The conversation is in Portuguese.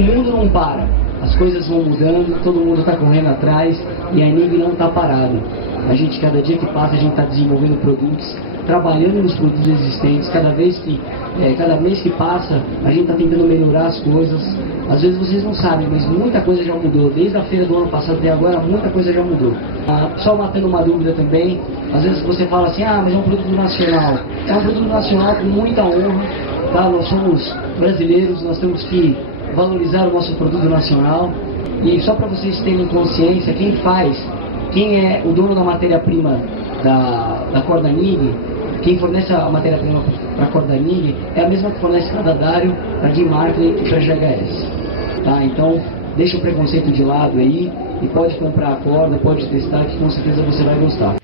o mundo não para, as coisas vão mudando, todo mundo está correndo atrás e a Enig não está parado. A gente, cada dia que passa, a gente está desenvolvendo produtos, trabalhando nos produtos existentes, cada mês que passa, a gente está tentando melhorar as coisas. Às vezes vocês não sabem, mas muita coisa já mudou. Desde a feira do ano passado até agora, muita coisa já mudou. Só matando uma dúvida também, às vezes você fala assim, mas é um produto nacional. É um produto nacional com muita honra, tá? Nós somos brasileiros, nós temos que valorizar o nosso produto nacional. E só para vocês terem consciência, quem é o dono da matéria-prima da corda Nig, quem fornece a matéria-prima para a corda Nig é a mesma que fornece para a Dario, para a Jim Markley e para a GHS. Tá? Então, deixa o preconceito de lado aí e pode comprar a corda, pode testar, que com certeza você vai gostar.